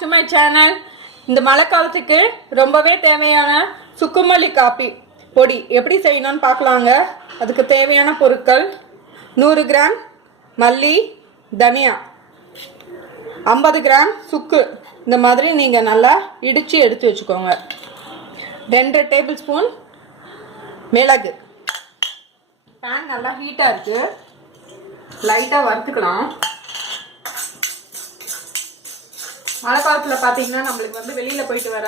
Back to my channel. இந்த மழை காலத்துக்கு ரொம்பவே தேவையான சுக்குமல்லி காப்பி பொடி எப்படி செய்யணும்னு பார்க்கலாங்க. அதுக்கு தேவையான பொருட்கள் 100 கிராம் மல்லி, தனியா, 50 கிராம் சுக்கு. இந்த மாதிரி நீங்கள் நல்லா இடித்து எடுத்து வச்சுக்கோங்க. 2 டேபிள் ஸ்பூன் மிளகு. பேன் நல்லா ஹீட்டாக இருக்குது, லைட்டாக வறுத்துக்கலாம். மழை காலத்தில் பார்த்தீங்கன்னா நம்மளுக்கு வெளியில் போயிட்டு வர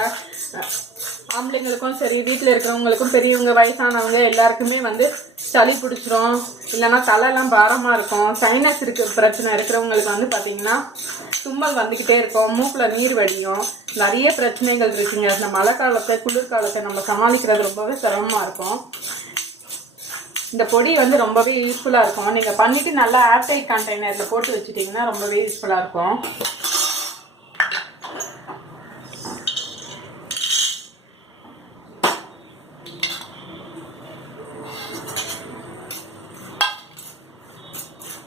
ஆம்பளைங்களுக்கும் சரி, வீட்டில் இருக்கிறவங்களுக்கும், பெரியவங்க, வயசானவங்க எல்லாருக்குமே சளி பிடிச்சிரும், இல்லைன்னா தலையெல்லாம் பாரமாக இருக்கும். சைனஸ் பிரச்சனை இருக்கிறவங்களுக்கு பார்த்தீங்கன்னா தும்மல் வந்துக்கிட்டே இருக்கும், மூக்கில் நீர் வடியும், நிறைய பிரச்சனைகள் இருக்குங்க. இந்த மழை காலத்தை, குளிர்காலத்தை நம்ம சமாளிக்கிறது ரொம்பவே சிரமமாக இருக்கும். இந்த பொடி ரொம்பவே யூஸ்ஃபுல்லாக இருக்கும். நீங்கள் பண்ணிவிட்டு நல்லா ஏர்டைட் கண்டெய்னரில் போட்டு வச்சுட்டிங்கன்னா ரொம்பவே யூஸ்ஃபுல்லாக இருக்கும்.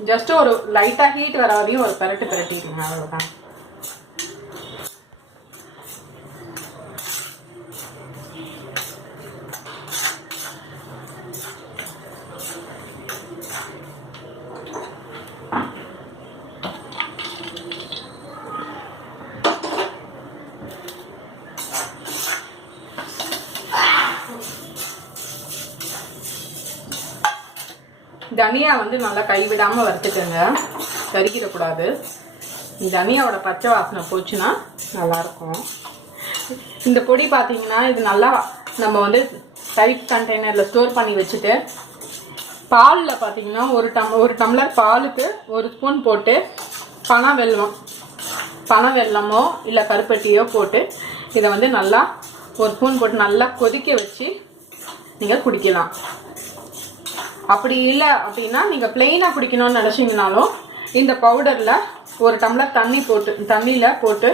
ஜஸ்ட் ஒரு லைட்டாக ஹீட் வர வரையும் ஒரு பிரட்டிடுங்க, அவ்வளோதான். தனியா நல்லா கைவிடாமல் வறுத்துக்கங்க, கருகிடக்கூடாது. தனியாவோட பச்சை வாசனை போச்சுன்னா நல்லாயிருக்கும். இந்த பொடி பார்த்தீங்கன்னா இது நல்லா நம்ம டைட் கண்டெய்னரில் ஸ்டோர் பண்ணி வச்சுட்டு, பாலில் பார்த்தீங்கன்னா ஒரு டம்ளர் பாலுக்கு 1 ஸ்பூன் போட்டு பனை வெல்லமோ இல்லை கருப்பட்டியோ போட்டு இதை நல்லா 1 ஸ்பூன் போட்டு நல்லா கொதிக்க வச்சு நீங்கள் குடிக்கலாம். அப்படி இல்லை அப்படின்னா நீங்கள் பிளெயினாக குடிக்கணும்னு நினச்சிங்கனாலும் இந்த பவுடரில் 1 டம்ளர் தண்ணியில் போட்டு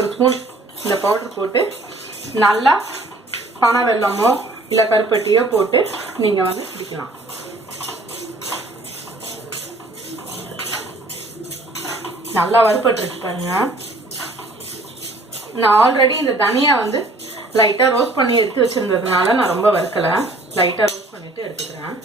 1 ஸ்பூன் இந்த பவுடர் போட்டு நல்லா பனை வெல்லமோ இல்லை கருப்பட்டியோ போட்டு நீங்கள் குடிக்கலாம். நல்லா வறுபட்டுருக்கு பாருங்க. நான் ஆல்ரெடி இந்த தனியா லைட்டாக ரோஸ்ட் பண்ணி எடுத்து வச்சுருந்ததுனால நான் ரொம்ப வறுக்கலை, லைட்டாக ரோஸ்ட் பண்ணிவிட்டு எடுத்துக்கிறேன்.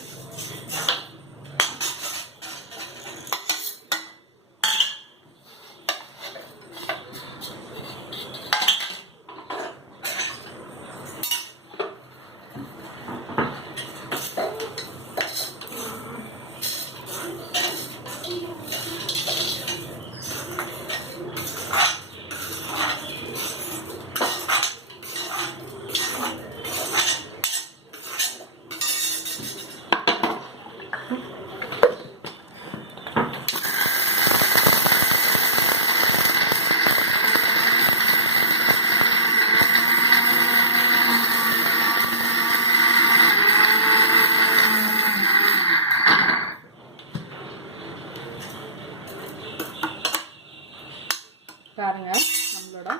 பாருங்க, நம்மளோட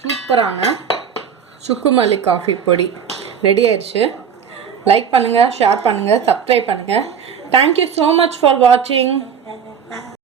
சூப்பரான சுக்குமல்லி காஃபி பொடி ரெடி ஆயிடுச்சு. லைக் பண்ணுங்கள், ஷேர் பண்ணுங்கள், சப்ஸ்கிரைப் பண்ணுங்கள். தேங்க்யூ ஸோ மச் ஃபார் வாட்சிங்.